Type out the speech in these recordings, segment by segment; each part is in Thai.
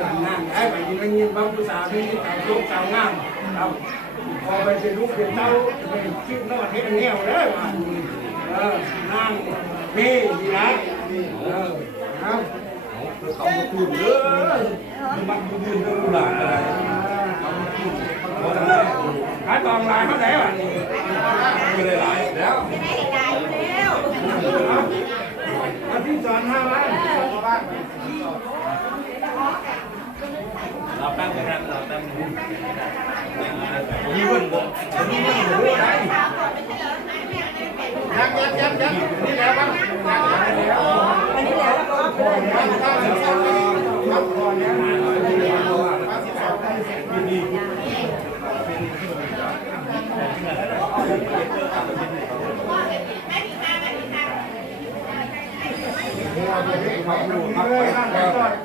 การงานได้ไปยินไม่ยินบางภาษาที่สาวลูกสาวงามเราพอไปเป็นลูกเป็นเต้าไปคิดนอดเฮ็ดแนวเลยว่าเออนั่งนี่ดีไรเออเอาเขามาพูดเยอะมันพูดเรื่องหลานอะไรขายตองลายเขาไหนวะไม่ได้หลายแล้วมาที่สอนห้าวัน เราตั้งกันเราตั้งมีเพื่อนบอกมีเพื่อนบอกได้ยักยักยักยักนี่แล้วบ้างอันนี้แล้วก็พอแล้วก็พอแล้วกองท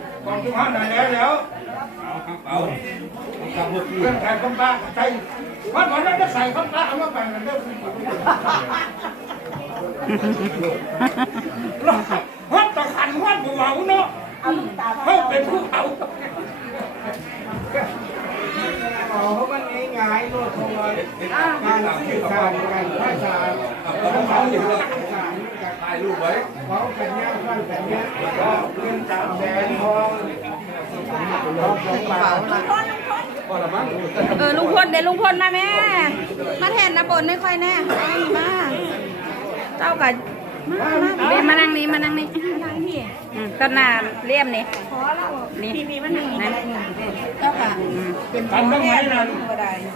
ุ กท่านไหนแล้วแล้วเอาขับรถเรื่องการข้าป้าใส่วัดวันนั้นจะใส่ข้าป้าเอามาแบ่งกันเด้องวัดตะขันวัดบัวเนาะเขาเป็นผู้เขาอ๋อมันง่ายๆโลดทงเลยการสื่อสารการภาษาเขาเขาอยู่กับสารกับถ่า รูปไว้เขากันเนี้ยเขากันเนี้ยก็เงินสามแสนทองทองสองบาทก็ละมั้งเออลุงพลเดี๋ยวลุงพลมาแม่ มาแทนนะบนไม่ค่อยแน่เอานี่มาเจ้ากับมามาเดี๋ยวมานั่งนี้มานั่งนี้อืมต้นหน้าเลี่ยมนี่นี่พี่มานั่งนี่เจ้าค่ะอืมเป็นทำต้องไหมนั่น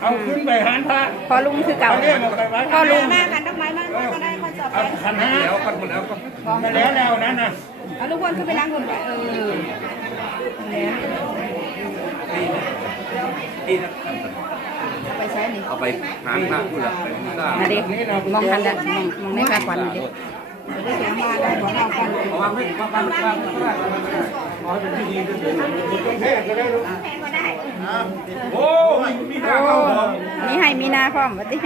เอาขึ้นไปหานพระพอลุงคือเก่าเอาเรียกเอาไปไว้พอลุงมากันดอกไขันห้าแล้วกันหมดแล้วก็ไปแล้วแล้วนั่นน่ะเอาลุงพลขึ้นไปนั่งบนไปเออที่นะไปใช้นี่เอาไปหางหน้าพูดละไปหน้ามาดิมองทันละมองมองในกระควันมาดิเอาวางไม่วางวางวางวางขอเป็นที่ดีที่สุดกรุงเทพก็ได้ลูกโอ้มีหน้าเข้าเหรอนี่ให้มีนาพร้อมมาดิ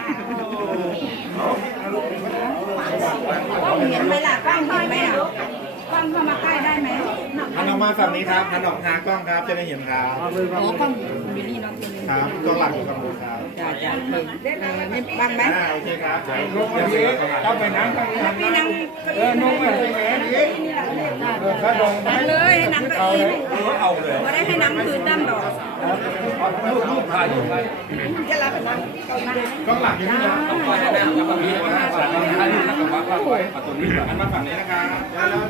ก็เห็นไหมล่ะกล้องเห็นไหมล่ะกล้องเข้ามาใกล้ได้ไหมหันออกมาฝั่งนี้ครับหันออกทางกล้องครับจะได้เห็นครับโอ้กล้องอยู่นี่เนาะครับกล้องหลักอยู่กับผมครับจ้าจ้า นี่บางไหมโอเคครับลงมาดีเอาไปนั่งข้างนี้พี่นั่งเออนุ่งไปแหมดีเออข้าดงนั่งเลยให้นั่งเก้าเอาอี้เลยเอาเลยไม่ได้ให้นั่งคืนด้านดอกรูปรูปถ่ายรูปไปกล้องหลักอยู่นี่นะไปหน้าแล้วก็มีหน้าถ่ายรูปแล้วก็วางไว้ประตูนี้อนหันมาฝั่งนี้นะครับ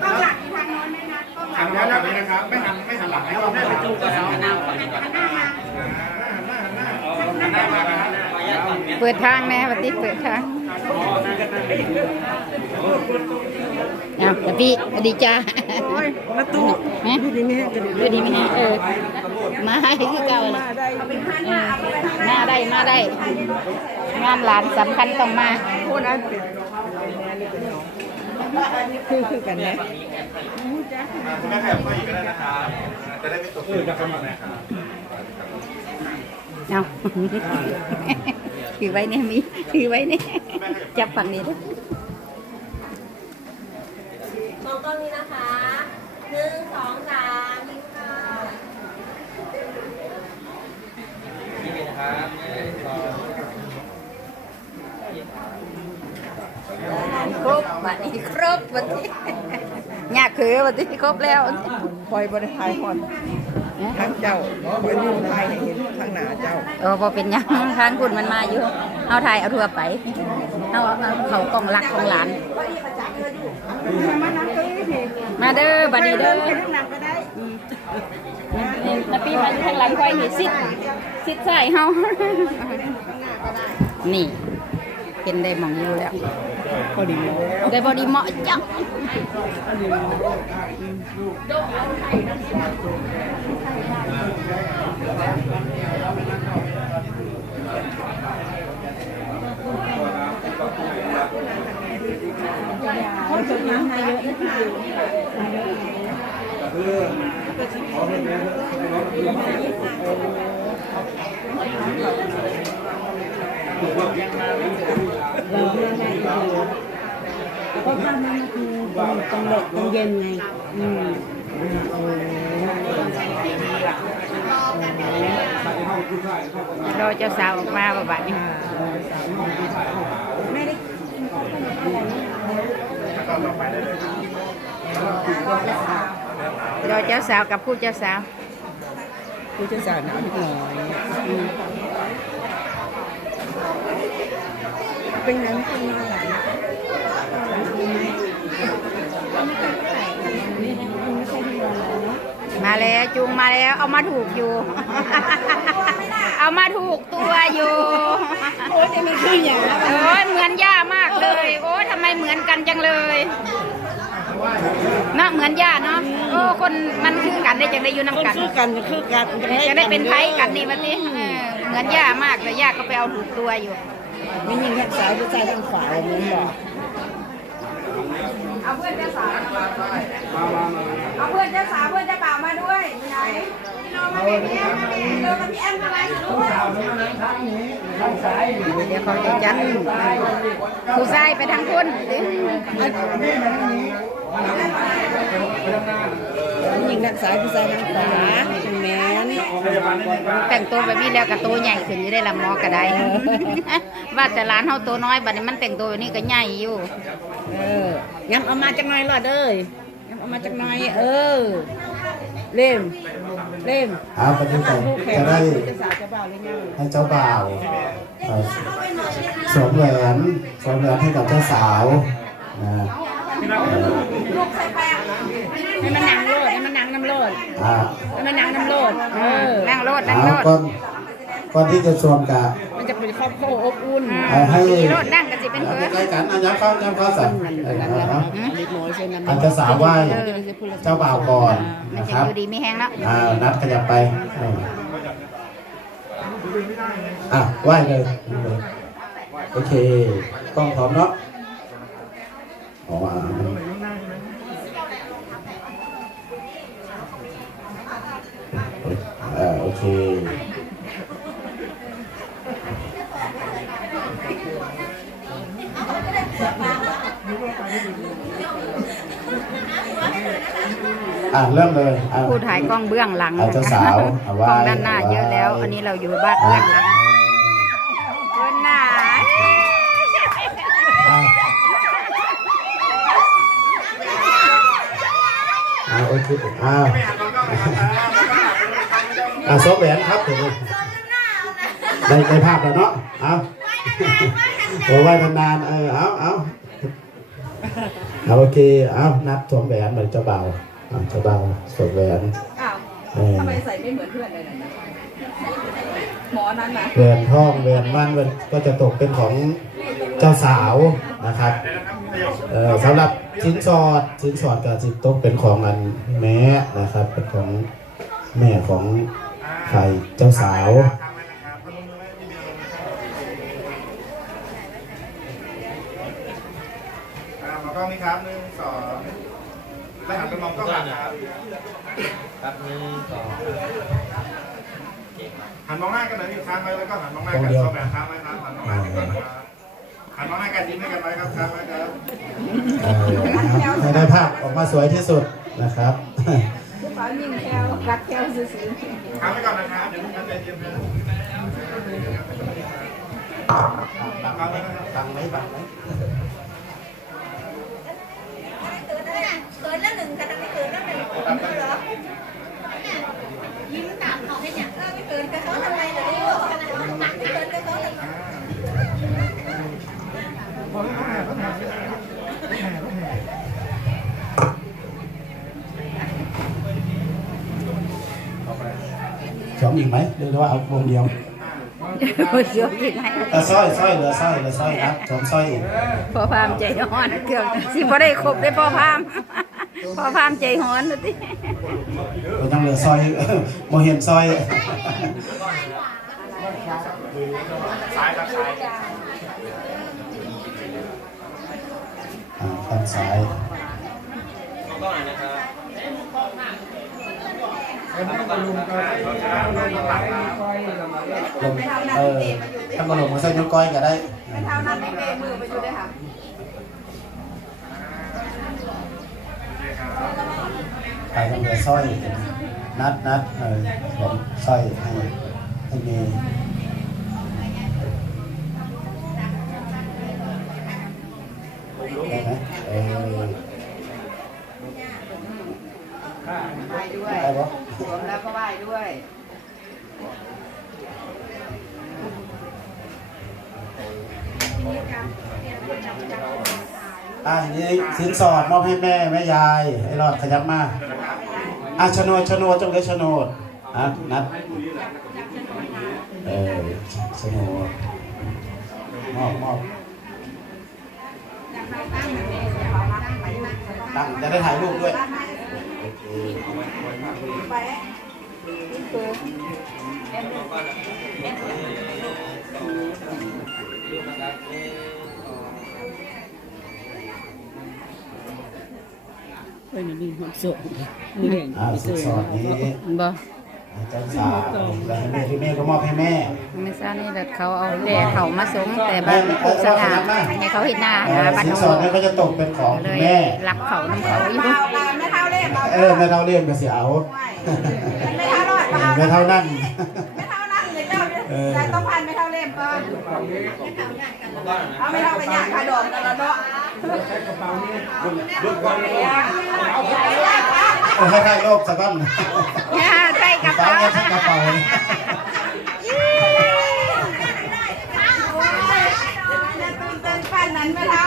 กล้องหลักทางโน้นไหมนะกล้องหลัหักนมางนี้นะครับ ไม่หันไม่หันหลังให้เราได้ไปจุ๊บกันหน้าฝั่งนี้ก่อนหน้ามาหน้ามาครับ เปิดทางแม่ปฏิเปิดทางอ้าวแต่พี่สวัสดีจ้ามาตู้ดูดีไหมดูดีไหมเออ มาให้คือเก่าเลยเออมาได้ มาได้ งานหลานสำคัญต้องมาพูดนะคือคือกันนะคุณแม่ขยับเข้าอีกก็ได้นะครับจะได้ไม่ตกเออจะเข้ามาไหนครับเอา ถือไว้เนี่ยมี ถือไว้เนี่ยจับฝั่งนี้ด้วยมองกล้องนี้นะคะหนึ่งสองสามนี่ค่ะครบบัดนี้ครบบัดนี้ยากคือบัดนี้ครบแล้วคอยบริทายก่อน ทางเจ้าคอยดูทายให้เห็นทางหน้าเจ้าเออพอเป็นหยังทางคุณมันมาอยู่เอาถ่ายเอาทั่วไปเอาเอาเขากล่องรักของหลานมาเด้อบัดนี้เด้อนี่นาปีมาอยู่ข้างหลังคอยนี่ซิดซิดใส่เฮา นี่เป็นได้หมองอยู่แล้ว พอดีได้บอดีเหมาะจัง เขาจุดน้ำนายกนี่คือนายกเพราะภาพนั้นคือตรงเด็กตรงเย็นไง อืมโอ้ รอเจ้าสาวออกมาบ่บัดนี้ไม่ได้รอเจ้าสาวกับผู้เจ้าสาวผู้เจ้าสาวหนาวนิดหน่อยเป็นนั้นเป็นมาหลาย มาแล้วจูงมาแล้วเอามาถูกอยู่ เอามาถูกตัวอยู่ โอ้ยจะมีขึ้นอย่างนั้นโอ้ยเหมือนย่ามากเลย โอ้ยทำไมเหมือนกันจังเลยเนาะเหมือนย่าเนาะโอ้คนมันคือกันได้จังได้อยู่คนน้ำกันคือกันคือกันจะได้เป็นไทยกันนี่วันนี้เออเหมือนย่ามากเลยย่าก็ไปเอาถูกตัวอยู่มีหญิงทางซ้ายผู้ชายทางขวาเหมือนบอก เอาเพื่อนเจ้าสาวมาเอาเพื่อนเจ้าสาวเพื่อนเจ้าบ่าวมาด้วยไหนพี่น้องมาเด็กเนี่ยมาเด็กเดินกับพี่แอนมาไรสิลูกเอาทางนั้นทางนี้ทางซ้ายเดี๋ยวเขาจะจัดผู้ชายไปทางคนสิงไปทางหน้ามีหญิงทางซ้ายผู้ชายทางขวาแมนแต่งตัวแบบนี้แล้วกับตัวใหญ่ขึ้นจะได้ละมอกระไดว่าแต่ร้านเฮาตัวน้อยบัดนี้มันแต่งตัวแบบนี้ก็ใหญ่อยู่ เออย้ำเอามาจากหน่อยหลอดเอ้ยย้ำเอามาจากหน่อย เออ เล่มเล่มอ่าปฏิบัติผู้แข่งจะได้จะสาวจะบ่าวเลยไงให้เจ้าบ่าวเอ่อสวมแหวนสวมแหวนให้กับเจ้าสาวนะให้มันนั่งโลดให้มันนั่งน้ำโลดอ่าให้มันนั่งน้ำโลดเออนั่งรถนั่งเอารถก่อน ก่อนที่จะสวมกะมันจะเป็นครอบครัวอบอุ่นเอาให้ขี่รถนั่งกันสิเป็นเพื่อใกล้ๆกันอันยับเข้ายับเข้าสั่นเออเอาเล็กน้อยเช่นนั้นอันเจ้าสาวไหว้เจ้าบ่าวก่อนมันนะจะครับอยู่ดีไม่แห้งแล้วอ่านัดขยับไปเอออะไหว้เลยโอเคกล้องพร้อมเนาะอ๋ออ่าอ่าโอเค อะเริ่มเลยอะ ผู้ถ่ายกล้องเบื้องหลังเอาเจ้าสาวเอาไหว้ กล้องด้านหน้าเยอะแล้ว อันนี้เราอยู่บ้านเบื้องหลังเบื้องหน้าอะอะโอเคอะอะซบแหวนครับผมได้ได้ภาพแล้วเนาะเอา โอ้ไหว้นานๆเออเอาเอาเอาโอเคเอานัดสวมแหวนเหมือนเจ้าบ่าวอะเจ้าบ่าวสวมแหวนอ้าวเออทำไมใส่ไม่เหมือนเพื่อนเลยนะหมอนั้นนะแหวนทองแหวนมั่นก็จะตกเป็นของเจ้าสาวนะครับเอ่อสำหรับชิ้นสอดชิ้นสอดกับชิ้นตกเป็นของอันแม่นะครับเป็นของแม่ของใครเจ้าสาว อ่ามองกล้องนี้ครับหนึ่งสองแล้วหันไปมอง กล้องหลังครับครับหนึ่งสองหันมองหน้ากันหน่อยนี่ค้างไว้แล้วก็หันมองหน้ากันสองแบบค้างไว้ครับหันมองหน้ากันก่อนนะครับหันมองหน้ากันยิ้มให้กันไว้ครับค้างไว้ครับเอ่อให้ได้ภาพออกมาสวยที่สุดนะครับฟ้ายิ่งแก้วรักแก้วซื้อค้างไว้ก่อนนะครับเดี๋ยวทุกท่านใจเย็นนะค้างไว้นะครับบังไหมบังไหมเกินแล้วหนึ่งกันไม่เกินแล้วหนึ่งเหรอ ยิ้มตามเขาให้เนี่ยไม่เกินกับเขาทำไมล่ะลูกไม่เกินกับเขาทำไมสองอีกไหมหรือว่าเอาวงเดียวเสียวกินให้แต่สร้อยสร้อยเหลือสร้อยเหลือสร้อยครับสองสร้อยอีกพ่อพามใจฮ้อนเกือบสิบ่ได้ครบได้พ่อพาม พ่อพามใจฮ้อนนะติเราต้องเหลือสร้อยโมเห็นสร้อยซ้ายครับซ้ายอ่าข้างซ้ายมองกล้องหน่อยนะครับคนที่มาลุมกันเราลงไปคอยเรามาเล่นลงเออถ้ามาลงมาใส่นิ้วก้อยก็ได้เท้านั้นไม่เปมือไปอยู่ด้วยค่ะ ไปทำเลือสร้อยนัดนัดเออผมสร้อยให้ให้เมย์ได้ไหมเออ ไหว้ด้วย ได้ปะ สวมแล้วก็ไหว้ด้วย อะ นี่สินสอดมอบให้แม่แม่ยายไอ้รอดขยับมาอะโฉนดโฉนดจงได้โฉนดอะนัดเออโฉนดมอบมอบตั้งจะได้ถ่ายรูปด้วยโอเเฮ้ยนี่มันสวยนี่เห็นอ่าสินสอดนี้บ่เจ้าสาวแล้วให้แม่ที่แม่ก็มอบให้แม่ไม่ทราบนี่แต่เขาเอาแต่เขามาสงแต่บ้านผูกสถานให้เขาเห็นหน้าเอ่อหาบ้านสินโนสอดนี้ก็จะตกเป็นของเลยแม่รับเขาน้ำเขาอยู่ไม่เท่าเล่มเออแม่เท่าเลี่ยมก็เสียเอาไม่เท่ารอดเปล่าแม่เท่านั่นไม่เท่านั่งเลยเจ้าใจต้องพันไม่เท่าเล่มก่อนเอาไม่เท่ากันยากค่ะดอกกันแล้วเนาะ กระเป๋านี้ลุกวันเลยเอาไปเออให้ถ่ายรูปสักก้อนใส่กระเป๋าเป๋าเนี่ยกระเป๋านนั้นไม่เท่า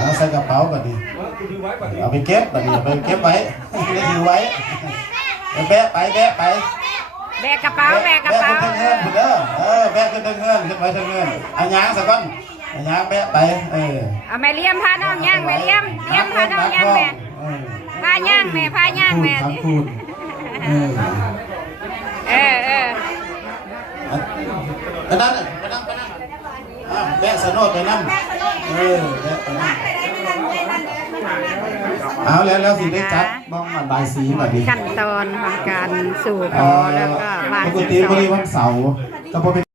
เอาใส่กระเป๋าบัดนี้คุณดูไว้ก่อนเอาไปเก็บบัดนี้เอาไปเก็บไว้ได้ถือไว้เอาแบะไปแบะไป แบกกระเป๋าแบกกระเป๋าขึ้นเงินเด้อเออแบะขึ้นเทิงเงินขึ้นไว้เทิงเงินเอายางสักก้อนเอายางแบะไป เออเอาแม่เลี้ยมพาน้องย่างแม่เลี้ยมเลี้ยมพาน้องย่างแม่พาย่างแม่พาย่างแม่เออเออไปนั่งไปนั่งไปนั่งแบะสนดไปนั่งเออแบะไปนั่ง เอาแล้วแล้วสิได้จัดบ้องมันบายสีแบบนี้ขั้นตอนของการสู่ขเอ่ออแล้วก็วางปกสินติสวันอนี้ดวันเสาร์ก็พอเป็น